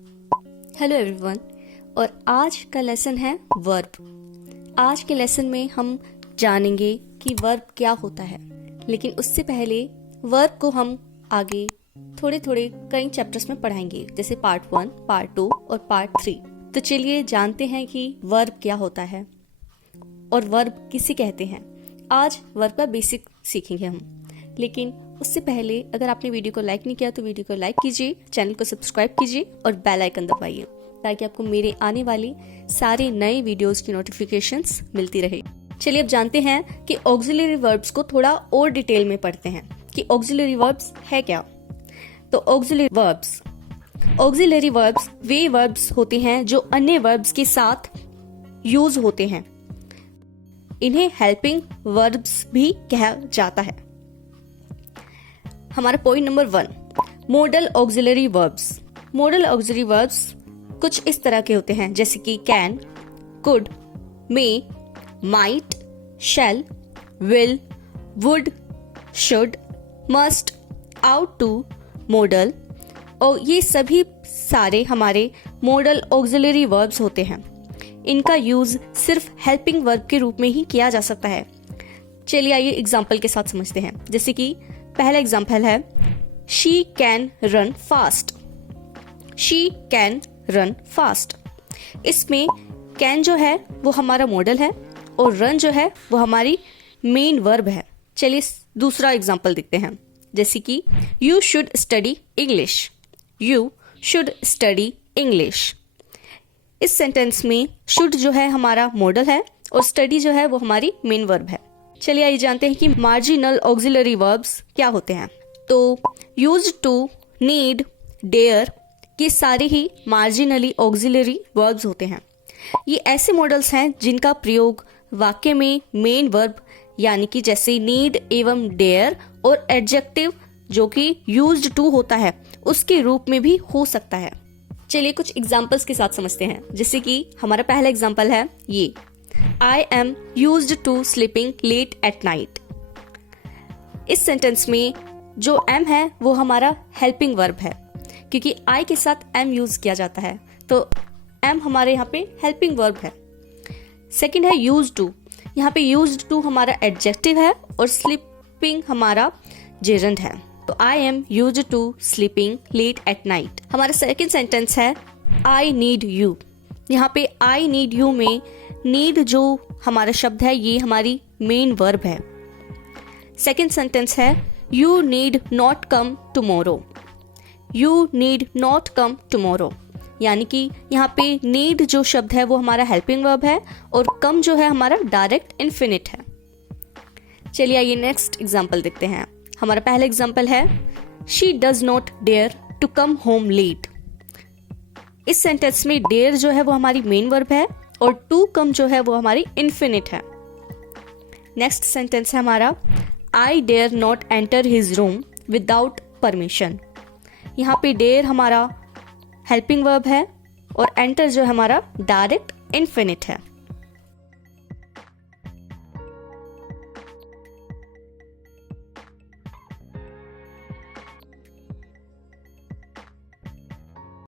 Hello everyone. और आज का लेसन है वर्ब। आज के लेसन में हम जानेंगे कि वर्ब क्या होता है, लेकिन उससे पहले वर्ब को हम आगे थोड़े थोड़े कई चैप्टर्स में पढ़ाएंगे, जैसे पार्ट 1, पार्ट 2 और पार्ट 3। तो चलिए जानते हैं कि वर्ब क्या होता है और वर्ब किसे कहते हैं। आज वर्ब का बेसिक सीखेंगे हम, लेकिन उससे पहले अगर आपने वीडियो को लाइक नहीं किया तो वीडियो को लाइक कीजिए, चैनल को सब्सक्राइब कीजिए और बेल आइकन दबाइए ताकि आपको मेरे आने वाली सारे नए वीडियोस की नोटिफिकेशंस मिलती रहे। चलिए अब जानते हैं कि ऑक्सिलरी वर्ब्स को थोड़ा और डिटेल में पढ़ते हैं कि ऑक्सिलरी वर्ब्स है क्या। तो ऑक्सिलरी वर्ब्स वे वर्ब्स होते हैं जो अन्य वर्ब्स के साथ यूज होते हैं। इन्हें हेल्पिंग वर्ब्स भी कहा जाता है। हमारा point number 1, modal auxiliary verbs. Modal auxiliary verbs कुछ इस तरह के होते हैं, जैसे कि can, could, may, might, shall, will, would, should, must, ought to, modal. और ये सभी सारे हमारे मॉडल ऑक्सिलरी वर्ब्स होते हैं। इनका यूज सिर्फ हेल्पिंग वर्ब के रूप में ही किया जा सकता है। चलिए आइए एग्जाम्पल के साथ समझते हैं। जैसे कि पहला एग्जाम्पल है she can run fast. She can run fast. इसमें कैन जो है वो हमारा मॉडल है और रन जो है वो हमारी मेन वर्ब है। चलिए दूसरा एग्जाम्पल देखते हैं, जैसे कि you should study English. You should study English. इस सेंटेंस में शुड जो है हमारा मॉडल है और स्टडी जो है वो हमारी मेन वर्ब है। चलिए आइए जानते हैं कि मार्जिनल ऑक्सिलरी वर्ब्स क्या होते हैं। तो यूज्ड टू, नीड, डेयर, ये सारे ही मार्जिनली ऑक्सिलरी वर्ब्स होते हैं। ये ऐसे मॉडल्स हैं जिनका प्रयोग वाक्य में मेन वर्ब यानी कि जैसे नीड एवं डेयर और एडजेक्टिव जो कि यूज्ड टू होता है उसके रूप में भी हो सकता है। चलिए कुछ एग्जांपल्स के साथ समझते हैं, जैसे कि हमारा पहला एग्जांपल है ये, I am used to sleeping late at night। इस सेंटेंस में जो am है वो हमारा हेल्पिंग वर्ब है, क्योंकि I के साथ am यूज किया जाता है, तो am हमारे यहाँ पे हेल्पिंग वर्ब है। सेकंड है used to। यहाँ पे used to हमारा एडजेक्टिव है और sleeping हमारा जेरंड है, तो I am used to sleeping late at night। हमारा सेकंड सेंटेंस है I need you। यहाँ पे I need you में नीड जो हमारा शब्द है ये हमारी मेन वर्ब है। सेकेंड सेंटेंस है you need not come tomorrow. You need not come tomorrow, यानी कि यहाँ पे नीड जो शब्द है वो हमारा हेल्पिंग वर्ब है और कम जो है हमारा डायरेक्ट इन्फिनिट है। चलिए आइए नेक्स्ट एग्जाम्पल देखते हैं। हमारा पहला एग्जाम्पल है she does not dare to come home late. इस सेंटेंस में डेयर जो है वो हमारी मेन वर्ब है और टू कम जो है वो हमारी इन्फिनिट है। नेक्स्ट सेंटेंस है हमारा I dare not enter his room without permission. यहाँ पे डेयर हमारा हेल्पिंग वर्ब है और एंटर जो है हमारा डायरेक्ट इन्फिनिट है।